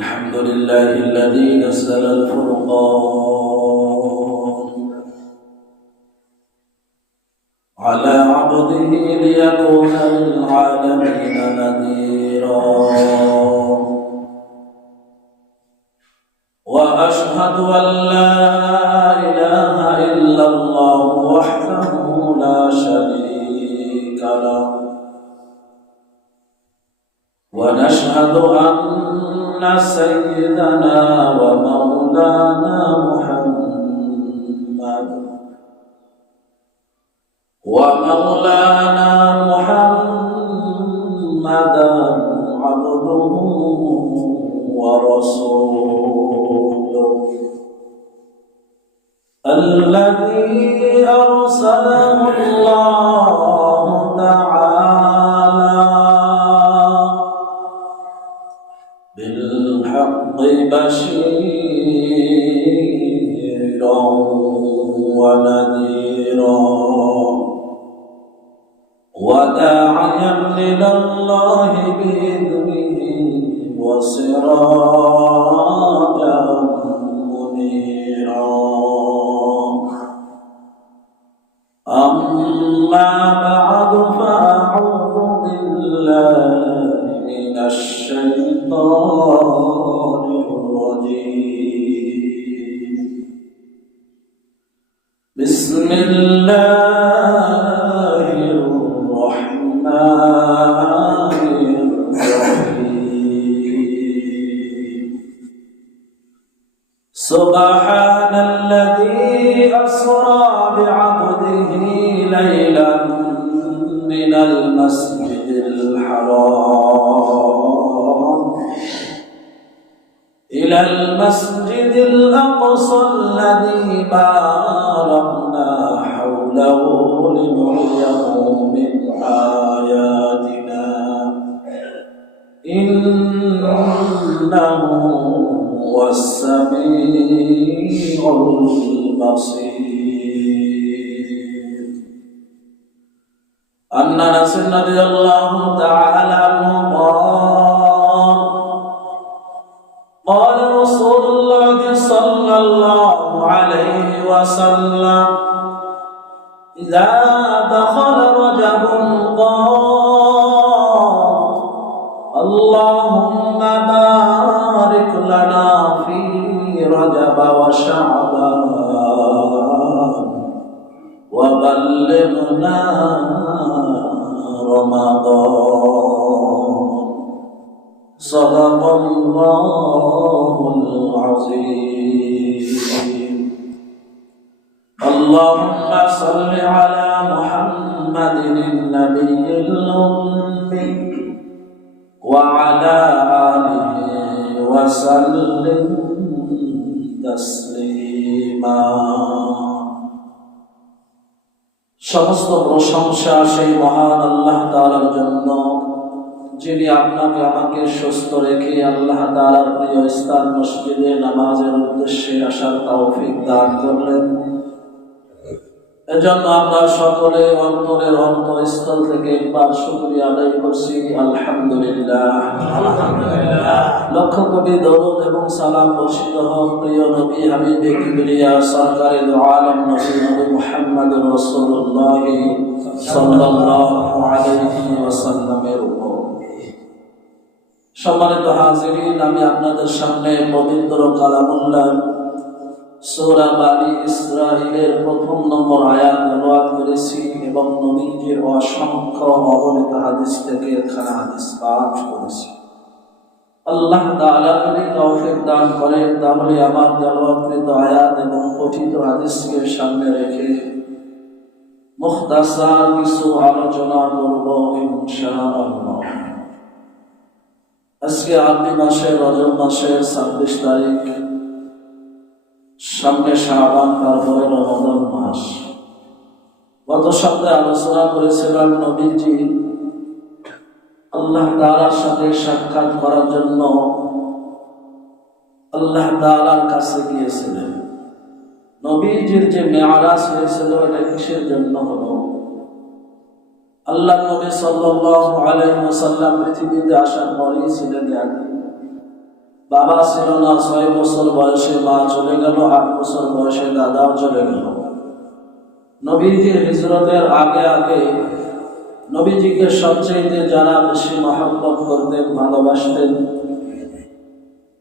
الحمد لله الذي نزل الفرقان على عبده ليكون للعالمين نذيرا وأشهد أن لا إله إلا الله وحده لا شريك له ونشهد أن سيدنا ومولانا محمدا عبده ورسوله الذي أرسله الله تعالى بالحق بشيرا ونذيرا وداعيا إلى الله بإذنه وسراجا منيرا أما بعد فأعوذ بالله من الشيطان الرجيم بسم الله الرحمن الرحيم سبحان الذي أسرى بعبده ليلا من المسجد الحرام إلى المسجد الأقصى الذي باركنا حوله لنريه من آياتنا إنه هو السميع البصير. أن أنس رضي الله تعالى عنه قال رسول الله صلى الله عليه وسلم إذا دخل رجب قال اللهم بارك لنا في رجب وشعبان وبلغنا رمضان صدق الله العظيم. اللهم صل على محمد النبي الأمي وعلى آله وسلم تسليما. সমস্ত প্রশংসা সেই মহান আল্লাহ তাআলার জন্য, যিনি আপনাকে আমাকে সুস্থ রেখে আল্লাহ তাআলার প্রিয় স্থান মসজিদে নামাজের উদ্দেশ্যে আসার তৌফিক দান করলেন। এজন্য আমরা সকলে অন্তরের অন্তঃস্থল থেকে একবার শুকরিয়া আদায় করছি, আলহামদুলিল্লাহ। লক্ষ কোটি দরুদ এবং সালাম বর্ষিত হোক প্রিয় নবী হাবিবে কিবরিয়া সরকারে দু আলম নবী মুহাম্মদুর রাসূলুল্লাহ সাল্লাল্লাহু আলাইহি ওয়াসাল্লামের উপর। সম্মানিত হাজিরিন, আমি আপনাদের সামনে পবিত্র কালামুল্লাহ সূরা বানী ইসরাঈলের প্রথম নম্বর আয়াত তেলাওয়াত করেছি এবং নবীজির অসংখ্য অগণিত হাদিস থেকে একখানা হাদিস পাঠ করেছি। আল্লাহ তাআলা যদি তৌফিক দান করেন তাহলে আমার তেলাওয়াতকৃত আয়াত এবং পঠিত হাদিসকে সামনে রেখে মুখতাসার কিছু আলোচনা করব ইনশাআল্লাহ। আজকে আরবি মাসের রজব মাসের 26 তারিখ, সামনে শাবান, তারপরে রমজান মাস। গত সপ্তাহে আলোচনা করেছিলাম নবীজি আল্লাহ তাআলার সাথে সাক্ষাৎ করার জন্য আল্লাহ তাআলার কাছে গিয়েছিলেন। নবীজির যে মেরাজ হয়েছিল এটা কিসের জন্য হলো? আল্লাহ নবী সাল্লাল্লাহু আলাইহি ওয়াসাল্লাম পৃথিবীতে আসার পরেই ছিলেন একদিন বাবা ছিল না, 6 বছর বয়সে মা চলে গেল, 8 বছর বয়সে দাদাও চলে গেল। নবীজির হিজরতের আগে আগে নবীজিকে সবচেয়ে যারা বেশি মহব্বত করতেন, ভালোবাসতেন,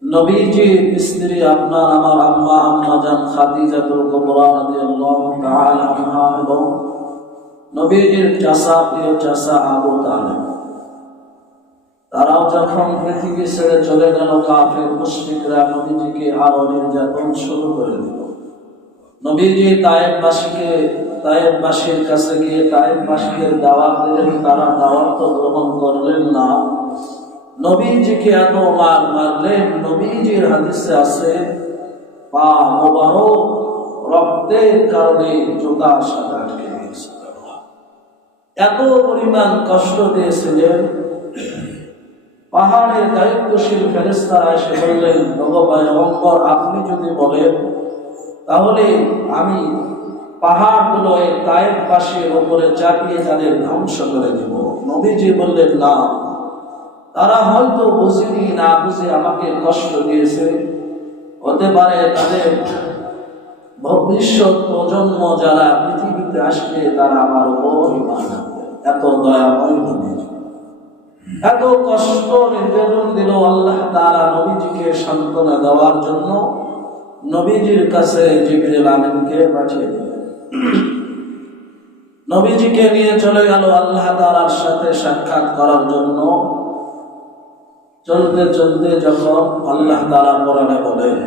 নবীজির স্ত্রী আপনার আমার আম্মা জান খাদিজাতুল কুবরা রাদিয়াল্লাহু তাআলা আনহা এবং নবীজির প্রিয় চাচা আবু তালেব। তারাও যখন পৃথিবী ছেড়ে চলে গেল, কাফের মুশরিকরা নবীজিকে আরো নির্যাতন শুরু করে দিল। নবীজি তায়েফবাসীর কাছে গিয়ে তায়েফবাসীদের দাওয়াত দিলেন, তারা দাওয়াত তো গ্রহণ করলেন না। নবীজিকে এত মারলেন, নবীজির হাদিসে আছে পা মোবারক রক্তের কারণে জুতা সাথে আটকে গিয়েছিল। এত পরিমাণ কষ্ট দিয়েছিলেন। পাহাড়ের দায়িত্বশীল ফেরেশতারা এসে বললেন, পয়গম্বর আপনি যদি বলেন তাহলে আমি পাহাড়গুলো তায়েফবাসীর উপরে চাপিয়ে তাদের ধ্বংস করে দেব। নবীজি বললেন না, তারা হয়তো বুঝেনি, না বুঝে আমাকে কষ্ট দিয়েছে, হতে পারে তাদের ভবিষ্যৎ প্রজন্ম যারা পৃথিবীতে আসবে তারা আমার উপর ঈমান আনবে। এত দয়াময় নবীজি, এত কষ্ট নির্যাতন দিল আল্লাহ তাআলা নবীজিকে সান্ত্বনা দেওয়ার জন্য নবীজির কাছে জিবরিল আমিনকে পাঠিয়ে দিলেন। নবীজিকে নিয়ে চলে গেল আল্লাহ তাআলার সাথে সাক্ষাৎ করার জন্য। চলতে চলতে যখন আল্লাহ তাআলা কোরআনে বলেন,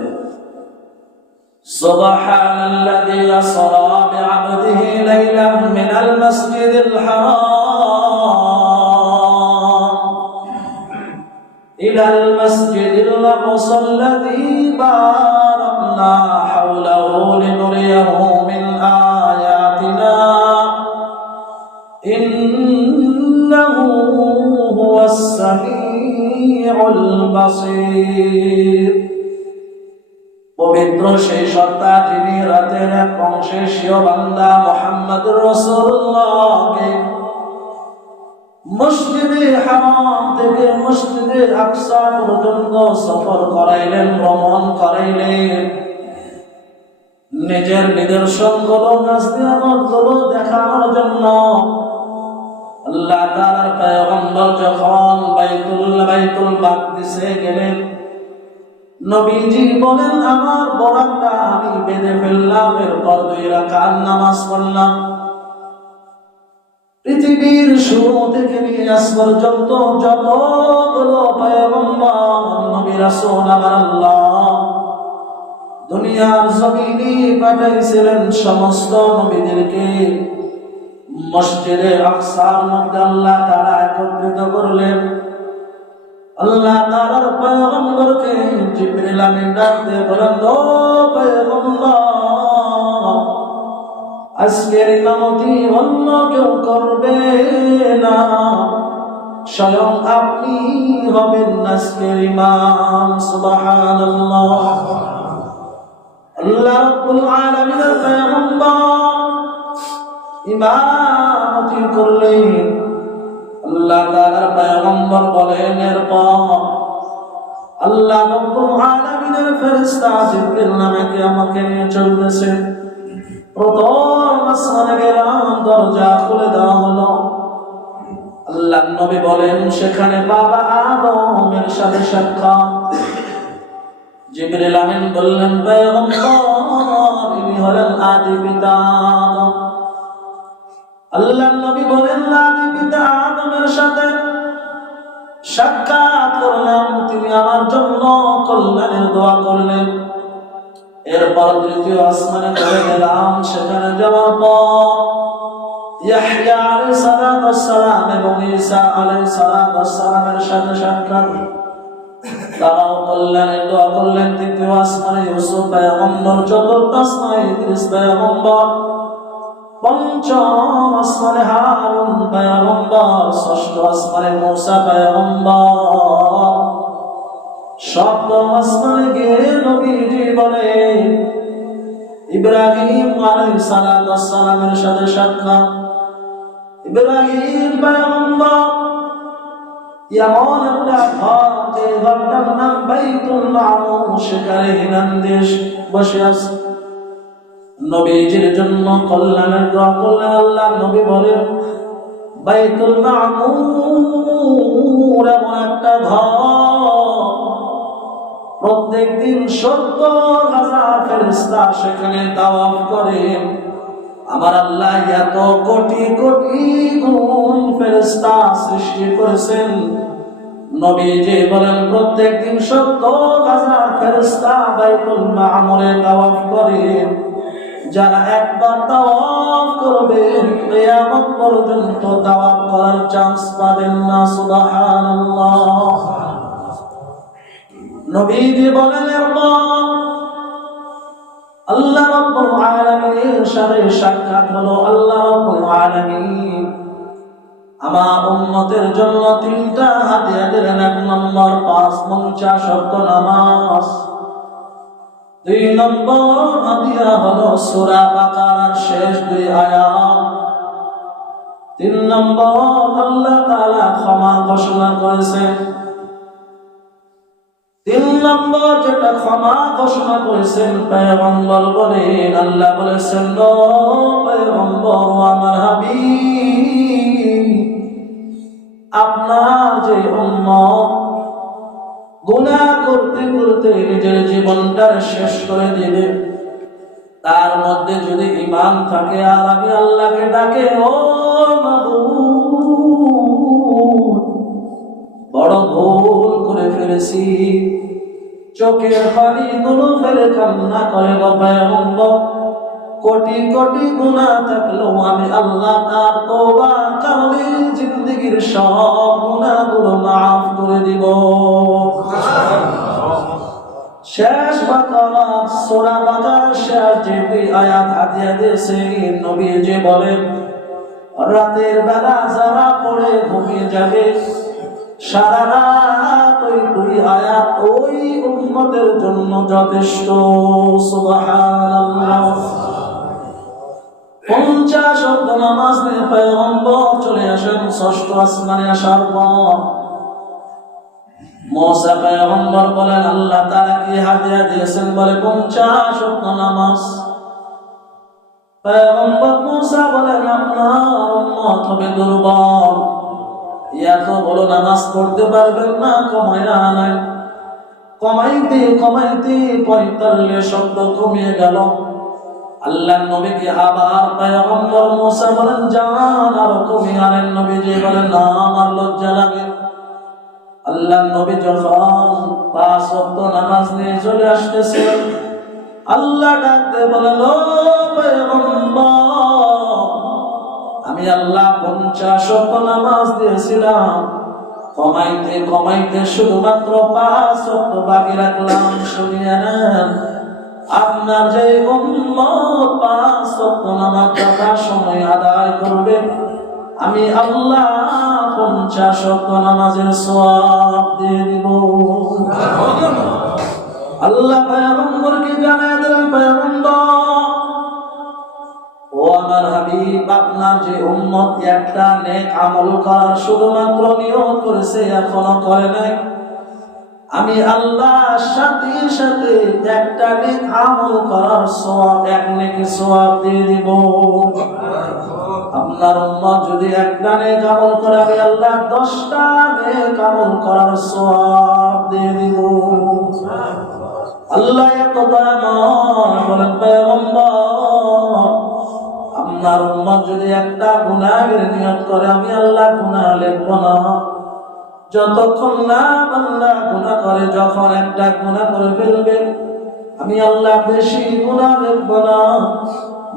সুবহানাল্লাযী আসরা বিআবদিহি লাইলাম মিনাল মাসজিদিল হারাম ইলাল মাসজিদিল আকসাল্লাযী বারাকনা হাওলাহু লিনুরিয়াহু মিন আয়াতিনা ইন্নাহু হুয়াস সামিউল বাসীর। পবিত্র সেই সত্তা যিনি রাতের এক অংশে স্বীয় বান্দা মুহাম্মদুর রাসূলুল্লাহকে মসজিদে হারাম থেকে মসজিদে আকসা পর্যন্ত সফর করাইলেন, ভ্রমণ করাইলেন, নিজের নিদর্শনগুলো নাসিয়াতগুলো দেখানোর জন্য। আল্লাহ তাআলার পয়গম্বর যখন বাইতুল মাকদিসে গেলেন, নবীজি বলেন আমার বরাতটা আমি বেঁধে ফেললাম, এরপর 2 রাকাত নামাজ পড়লাম। পৃথিবীর শুরু থেকে নিয়ে আজ পর্যন্ত যতগুলো পয়গম্বর নবী রাসূল আমার আল্লাহ দুনিয়ার জমিনে পাঠাইছিলেন, সমস্ত নবীদেরকে মসজিদে আকসার মধ্যে আল্লাহ তাআলা একত্রিত করলেন। আল্লাহ তাআলার পয়গম্বরকে জিবরিল আমিন ডাক দিয়ে বলেন, ও পয়গম্বর, আজকের ইমামতি অন্য কেউ করবে না, স্বয়ং আপনি হবেন আজকের ইমাম। সুবহানাল্লাহ। আল্লাহ রাব্বুল আলামিনের পয়গম্বর ইমামতি করলেন। আল্লাহ তাআলার পয়গম্বর বলেন, এরপর আল্লাহ রাব্বুল আলামিনের ফেরেশতা জিবরিল আমাকে নিয়ে চলতেছে। প্রথম আসমানে গেলাম, দরজা খুলে দেওয়া হলো। আল্লাহর নবী বলেন, সেখানে বাবা আদমের সাথে সাক্ষাৎ। জিবরিল আমিন বললেন, পয়গম্বর ইনি হলেন আদি পিতা আদম। আল্লাহর নবী বলেন, আদি পিতা আদমের সাথে সাক্ষাৎ করলাম, তিনি আমার জন্য কল্যাণের দোয়া করলেন। এরপর তৃতীয় আসমানে চলে গেলাম, সেখানে যাওয়ার পর ইয়াহইয়া আলাইহিস সালাম এবং ঈসা আলাইহিস সালামের সাথে সাক্ষাৎ, তারাও কল্যাণের দোয়া করলেন। তৃতীয় আসমানে ইউসুফ পয়গম্বর, চতুর্থ আসমানে ইদ্রিস পয়গম্বর, পঞ্চম আসমানে হারুন পয়গম্বর, ষষ্ঠ আসমানে মূসা পয়গম্বর, সপ্তম আসমানে গিয়ে নবীজি বলে ইব্রাহিম আলাইহিস সালামের সাথে সাক্ষাৎ। ইব্রাহিম পয়গম্বর এমন একটা ঘর, যে ঘরটার নাম বাইতুল মামুর, সেখানে হিনান্দেশ বসে আছে। নবীজির জন্য কল্যাণের দোয়া করলেন। আল্লাহ নবী বলেন, বাইতুল মামুর এমন একটা ঘর, প্রত্যেক দিন 70,000 ফেরেশতা সেখানে তাওয়াফ করে। আমার আল্লাহ এত কোটি কোটি গুণ ফেরেশতা সৃষ্টি করেছেন। নবীজি বলেন, প্রত্যেক দিন 70,000 ফেরেশতা বাইতুল মামুরে তাওয়াফ করে। যারা একবার তাওয়াফ করবে, কিয়ামত পর্যন্ত তাওয়াফ করার চান্স পাবেন না। সুবহানাল্লাহ। নবীজি বলেন, আল্লাহ রাব্বুল আলামিনের সাথে সাক্ষাৎ হলো। আল্লাহ রাব্বুল আলামিন আমার উম্মতের জন্য 3টা হাদিয়া দিলেন। 1 নম্বর 50 ওয়াক্ত নামাজ। 2 নম্বর হাদিয়া হলো সূরা বাকারার শেষ 2 আয়াত। 3 নম্বর আল্লাহ তাআলা ক্ষমা ঘোষণা করেছেন। 3 নম্বর যেটা ক্ষমা ঘোষণা করেছেন, পয়গম্বর বলেন, আল্লাহ বলেছেন, ও পয়গম্বর, আমার হাবিব, আপনার যে উম্মত গুনাহ করতে করতে নিজের জীবনটা শেষ করে দিবে, তার মধ্যে যদি ঈমান থাকে আর আমি আল্লাহকে ডাকে, ও মাবুদ, বড় ভুল করে ফেলেছি, চোখের পানি গুলো ফেলে কান্না করে, গো পয়গম্বর, কোটি কোটি গুনাহ থাকলেও আমি আল্লাহ তার তওবার কারণে জিন্দেগীর সব গুনাহগুলো মাফ করে দিব। শেষ বাকারা সূরা বাকারার শেষ যে 2 আয়াত হাদিয়া দিয়েছে, নবীজি বলেন, রাতের বেলা যারা পড়ে ঘুমিয়ে যাবে, সারা রাত ওই 2 আয়াত ওই উম্মতের জন্য যথেষ্ট। সুবহানাল্লাহ। 50 ওয়াক্ত নামাজ নিয়ে পয়গম্বর চলে আসেন 6ষ্ঠ আসমানে। আসার পর মুসা পয়গম্বর বলেন, আল্লাহ তাআলা কি হাদিয়া দিয়েছেন? বলে 50 ওয়াক্ত নামাজ। পয়গম্বর মুসা বলেন, আপনার উম্মত হবে দুর্বল, এত বড় নামাজ পড়তে পারবেন না, কমায়া নাই। কমাইতে কমাইতে 45 শব্দ কমিয়ে গেল। আল্লাহর নবীকে আবার পয়গম্বর মুসা বলেন, যান আর কমিয়ে আনেন। নবীজি বলেন, না, আমার লজ্জা লাগে। আল্লাহর নবী যখন 5 ওয়াক্ত নামাজ নিয়ে চলে আসতেছে, আল্লাহ ডাকতে বলেন, ও পয়গম্বর, আমি আল্লাহ 50 ওয়াক্ত নামাজ দিয়েছিলাম, কমাইতে কমাইতে শুধুমাত্র 5 ওয়াক্ত বাকি রাখলাম। শুনিয়ে নেন, আপনার যে উম্মত 5 ওয়াক্ত নামাজ যথা সময় আদায় করবে, আমি আল্লাহ 50 ওয়াক্ত নামাজের সওয়াব দিয়ে দিব। আল্লাহ পয়গম্বরকে জানিয়ে দিলেন, পয়গম্বর, ও আমার হাবিব, আপনার যে উম্মত একটা নেক আমল করার শুধুমাত্র নিয়ত করেছে, এখনো করে নাই, আমি আল্লাহ সাথে সাথে একটা নেক আমল করার সওয়াব, 1 নেকি সওয়াব দিয়ে দিব। আপনার উম্মত যদি একটা নেক আমল করে, আমি আল্লাহ 10টা নেক আমল করার সওয়াব দিয়ে দিব। আল্লাহ এত দয়াময়, বলেন পয়গম্বর, আপনার উম্মত যদি একটা গুনাহের নিয়ত করে, আমি আল্লাহ গুনাহ লিখব না। যতক্ষণ না বান্দা গুনাহ করে, যখন একটা গুনাহ করে ফেলবে, আমি আল্লাহ বেশি গুনাহ লিখব না,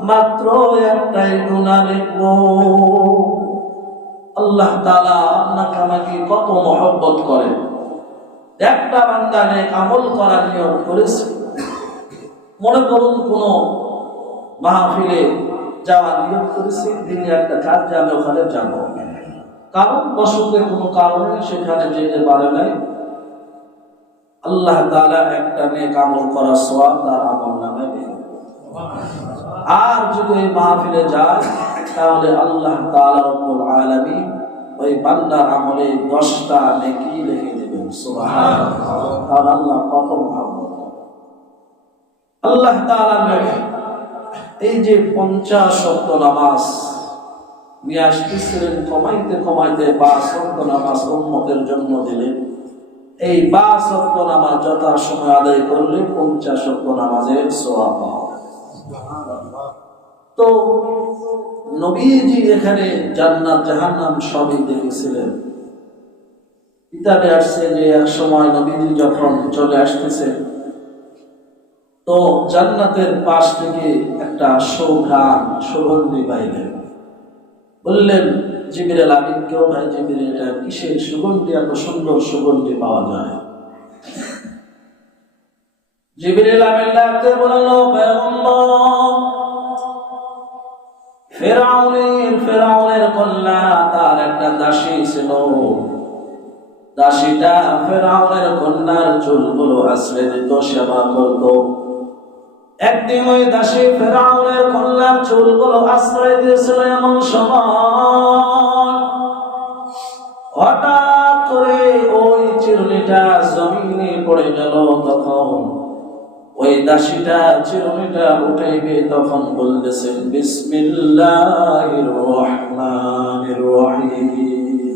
মাত্র একটাই গুনাহ লিখব। আল্লাহ তাআলা আপনাকে আমাকে কত মহব্বত করে। একটা বান্দা নেক আমল করার নিয়ত করেছে, মনে করুন কোন মাহফিলে যাওয়ার নিয়ত করেছি, দিনে একটা কাজ, আমি ওখানে যাব, কারণ বসন্তের কোনো কারণে সেখানে যেতে পারে নাই। আল্লাহ তাআলা একটা নেক আমল করার সওয়াব তার আমলনামায় দিয়ে দেন। আর যদি এই মাহফিলে যায়, তাহলে আল্লাহ তাআলা রব্বুল আলামিন ওই বান্দার আমলে 10টা নেকি লিখে দিবেন। সুবহানাল্লাহ। কারণ আল্লাহ কত মহব্বত। আল্লাহ তাআলা এই যে 50 ওয়াক্ত নামাজ নিয়ে আসতেছিলেন, কমাইতে কমাইতে 5 ওয়াক্ত নামাজ উম্মতের জন্য দিলেন। এই 5 ওয়াক্ত নামাজ যথাসময়ে আদায় করলে 50 ওয়াক্ত নামাজের সওয়াব পাওয়া। তো নবীজি এখানে জান্নাত জাহান্নাম সবই দেখেছিলেন। কিতাবে আসছে যে এক সময় নবীজি যখন চলে আসতেছে, তো জান্নাতের পাশ থেকে একটা সুঘ্রাণ সুগন্ধি পাইলেন। বললেন জিবরিল আমিনকেও, ভাই জিবরিল, এটা কিসের সুগন্ধি, এত সুন্দর সুগন্ধি পাওয়া যায়? জিবরিল আমিন ডাকতে বলল, পয়গম্বর, ফেরাউনের কন্যা, তার একটা দাসী ছিল। দাসীটা ফেরাউনের কন্যার চুলগুলো আশ্রে দিত, সেবা করত। একদিন ওই দাসী ফেরাউনের কন্যার চুলগুলো আশ্রয় দিয়েছিল। এমন সময় হঠাৎ করে ওই চিরুনিটা জমিনে পড়ে গেল। তখন ওই দাসীটা চিরুনিটা উঠাইবে, তখন বলতেছেন বিসমিল্লাহির রহমানির রহিম।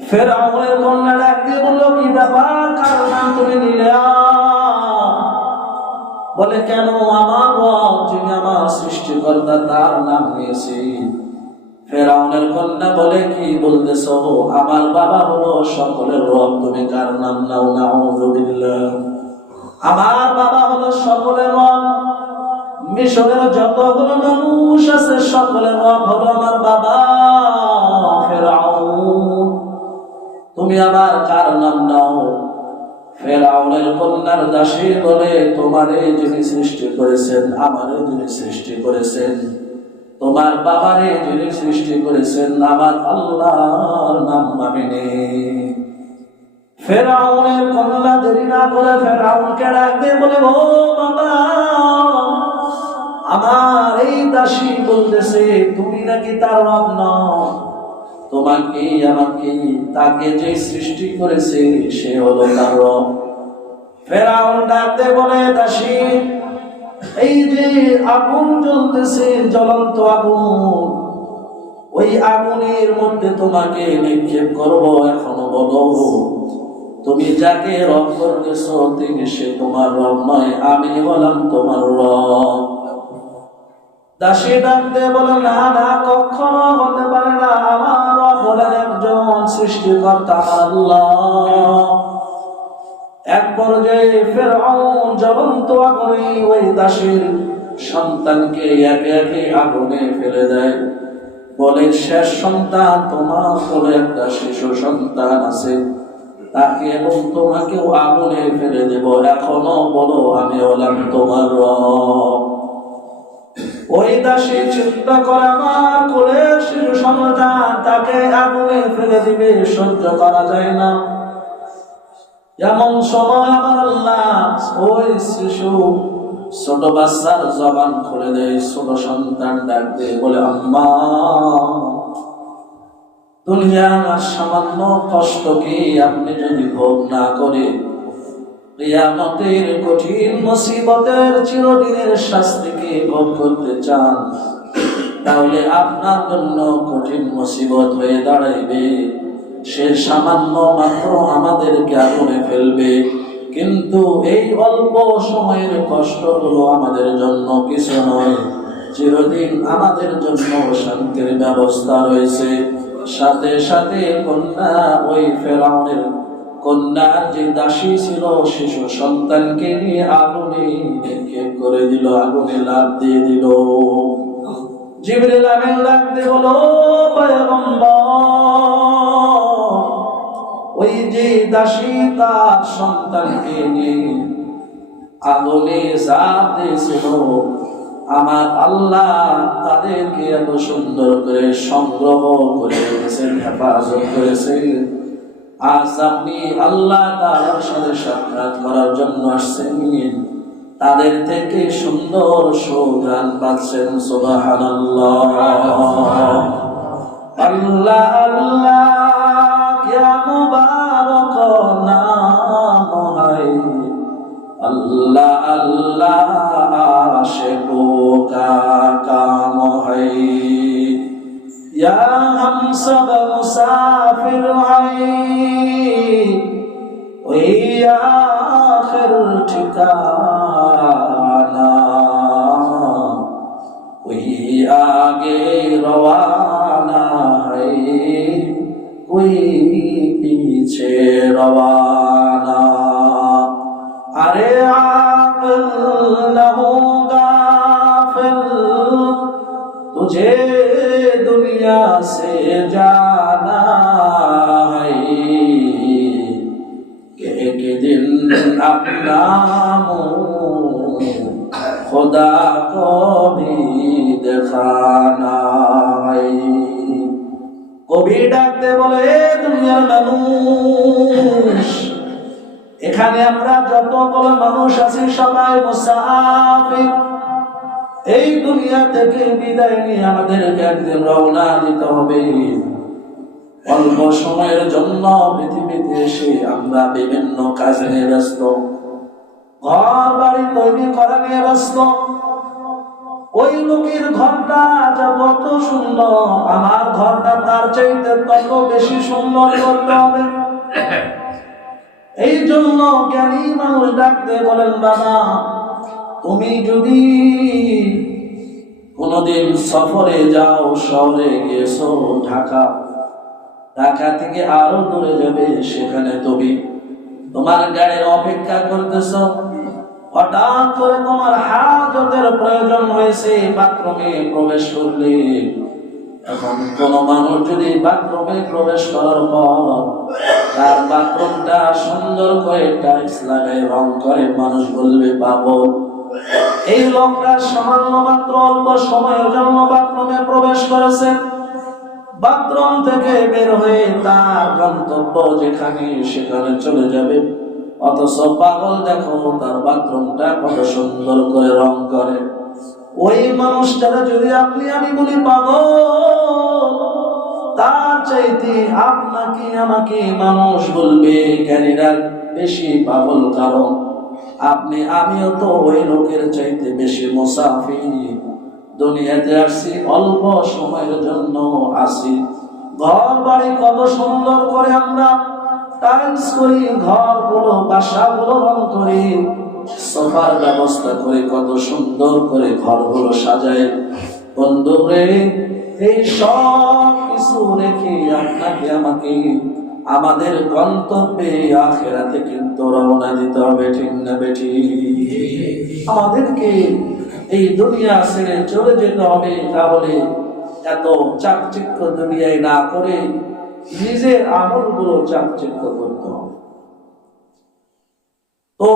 ফেরাউনের কন্যা ডাক দিয়ে বলল, কি ব্যাপার, কার নাম তুমি নিলে? বলে, কেন, আমার রব যিনি আমার সৃষ্টিকর্তা তার নাম নিয়েছি। ফেরাউনের কন্যা বলে, কি বলতেছো? আমার বাবা হলো সকলের রব, তুমি কার নাম নাও? নাউযুবিল্লাহ। আমার বাবা হলো সকলের রব। মিশরের যতগুলো মানুষ আছে সকলের রব হলো আমার বাবা ফেরাউন, তুমি আবার কার নাম নাও? ফেরাউনের কন্যার দাসী বলে, তোমারে যিনি সৃষ্টি করেছেন, আমারে যিনি সৃষ্টি করেছেন, তোমার বাবারে যিনি সৃষ্টি করেছেন, আমার আল্লাহর নাম আমি নেই। ফেরাউনের কন্যা দেরি না করে ফেরাউনকে ডাক দিয়ে বলে, ও বাবা, আমার এই দাসী বলতেছে তুমি নাকি তার রব নও। তোমাকে আমাকে তাকে যে সৃষ্টি করেছে সে হলো তার রব। ফেরাউন ডাক দিয়ে বলে, দাসী, এই যে আগুন জ্বলতেছে, জ্বলন্ত আগুন, ওই আগুনের মধ্যে তোমাকে নিক্ষেপ করব। এখনো বলো, তুমি যাকে রব করতেছো তিনি সে তোমার রব নয়, আমি হলাম তোমার রব। দাসী ডাকতে বলে, না না, কখনো হতে পারে না, আমার রব হলেন একজন সৃষ্টিকর্তা আল্লাহ। এক পর্যায়ে ফেরাউন জ্বলন্ত আগুনে ওই দাসীর সন্তানকে একে একে আগুনে ফেলে দেয়। বলে, শেষ সন্তান তোমার বলে একটা শিশু সন্তান আছে, তাকে এবং তোমাকেও আগুনে ফেলে দেব। এখনো বলো আমি হলাম তোমার রব। ওই দাসী চিন্তা করে, আমার কোলের শিশু সন্তান, তাকে আগুনে ফেলে দিবে, সহ্য করা যায় না। এমন সময় আমার আল্লাহ ওই শিশু ছোট বাচ্চার জবান খুলে দেয়। ছোট সন্তান ডাক দিয়ে বলে, আম্মা, দুনিয়ার সামান্য কষ্টকে আপনি যদি ভোগ না করে কিয়ামতের কঠিন মুসিবতের চিরদিনের শাস্তিকে ভোগ করতে চান, তাহলে আপনার জন্য কঠিন মুসিবত হয়ে দাঁড়াইবে। সে সামান্য মাত্র আমাদেরকে আগুনে ফেলবে, কিন্তু এই অল্প সময়ের কষ্টগুলো আমাদের জন্য কিছু নয়, চিরদিন আমাদের জন্য শান্তির ব্যবস্থা রয়েছে। সাথে সাথে কন্যা, ওই ফেরাউনের কন্যা যে দাসী ছিল, শিশু সন্তানকে নিয়ে আগুনে নিক্ষেপ করে দিল, আগুনে লাফ দিয়ে দিল। জিবরিল আমিন ডাকতে হলো, পয়গম্বর, ওই যে দাসী তার সন্তানকে নিয়ে আগুনে ঝাঁপ দিয়েছিল, আমার আল্লাহ তাদেরকে এত সুন্দর করে সংগ্রহ করে রেখেছেন, হেফাজত করেছেন। আজ আপনি আল্লাহ তাআলার সাথে সাক্ষাৎ করার জন্য আসছেন, তাদের থেকে সুন্দর সুঘ্রাণ পাচ্ছেন। সুবহানাল্লাহ। আল্লাহ আল্লাহ क्या मुबारक नाम है अल्लाह अल्लाह आशिकों का काम है या हम सब मुसाफिर हैं वही आखिर ठिकाना वही आगे रवाना है कोई पीछे रवाना अरे आकिल न होगा फिर तुझे दुनिया से जाना है कि एक दिन अपना मुंह खुदा को भी दिखाना है কবি ডাকতে বলে দুনিয়ার মানুষ এখানে আমরা যতগুলো মানুষ আছি সবাই মুসাফির এই দুনিয়া থেকে বিদায় নিয়ে আমাদেরকে একদিন রওনা দিতে হবে অল্প সময়ের জন্য পৃথিবীতে এসে আমরা বিভিন্ন কাজ নিয়ে ব্যস্ত ঘর বাড়ি তৈরি করা নিয়ে ব্যস্ত ওই লোকের ঘরটা কত সুন্দর আমার ঘরটা তার চাইতে তত বেশি সুন্দর করতে হবে এই জন্য জ্ঞানী মানুষ ডাকতে বলেন বাবা তুমি যদি কোনদিন সফরে যাও শহরে গিয়েছো ঢাকা থেকে আরো দূরে যাবে সেখানে তুমি তোমার গাড়ির অপেক্ষা করতেছো হঠাৎ করে তোমার হাজতের প্রয়োজন হয়েছে বাথরুমে প্রবেশ করলে এখন কোন মানুষ যদি বাথরুমে প্রবেশ করার পর তার বাথরুমটা সুন্দর করে টাইলস লাগায় রং করে মানুষ বলবে পাগল এই লোকটা সামান্য মাত্র অল্প সময়ের জন্য বাথরুমে প্রবেশ করেছে বাথরুম থেকে বের হয়ে তার গন্তব্য যেখানে সেখানে চলে যাবে অথচ পাগল দেখো তার বাথরুমটা কত সুন্দর করে রং করে ওই মানুষটারা যদি আপনি আমি বলি পাগল তার চাইতে আপনাকে আমাকে মানুষ বলবে জ্ঞানীরা বেশি পাগল কারণ আপনি আমিও তো ওই লোকের চাইতে বেশি মুসাফির দুনিয়াতে আসছি অল্প সময়ের জন্য আসি ঘর বাড়ি কত সুন্দর করে আমরা টাইলস করি ঘরগুলো বাসাগুলো রং করি সোফার ব্যবস্থা করে কত সুন্দর করে ঘরগুলো সাজায় বন্ধুরে এই সব কিছু রেখে আপনাকে আমাকে আমাদের গন্তব্যে আখিরাতে কিন্তু রওনা দিতে হবে ঠিক না বেটি আমাদেরকে এই দুনিয়া ছেড়ে চলে যেতে হবে তাহলে এত চাকচিক্য দুনিয়ায় না করে নিজের আমলগুলো চাকচিক্য করতে হবে তো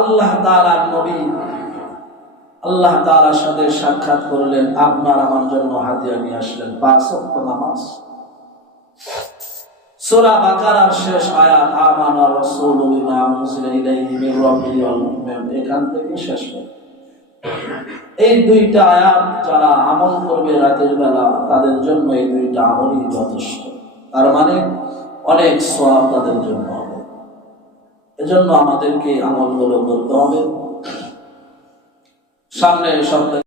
আল্লাহ তাআলার নবী আল্লাহ তাআলার সাথে সাক্ষাৎ করলেন আপনার আমার জন্য হাদিয়া নিয়ে আসলেন 5 ওয়াক্ত নামাজ সূরা বাকারার শেষ আয়াত আমানা রাসূলু বিমা উনজিলা ইলাইহি মির রাব্বিহি ওয়াল মুমিনুন এখান থেকে শেষ পর্যন্ত এই দুইটা আয়াত যারা আমল করবে রাতের বেলা তাদের জন্য এই দুইটা আমলই যথেষ্ট তার মানে অনেক সওয়াব তাদের জন্য হবে এজন্য আমাদেরকে আমলগুলো করতে হবে সামনে সপ্তাহে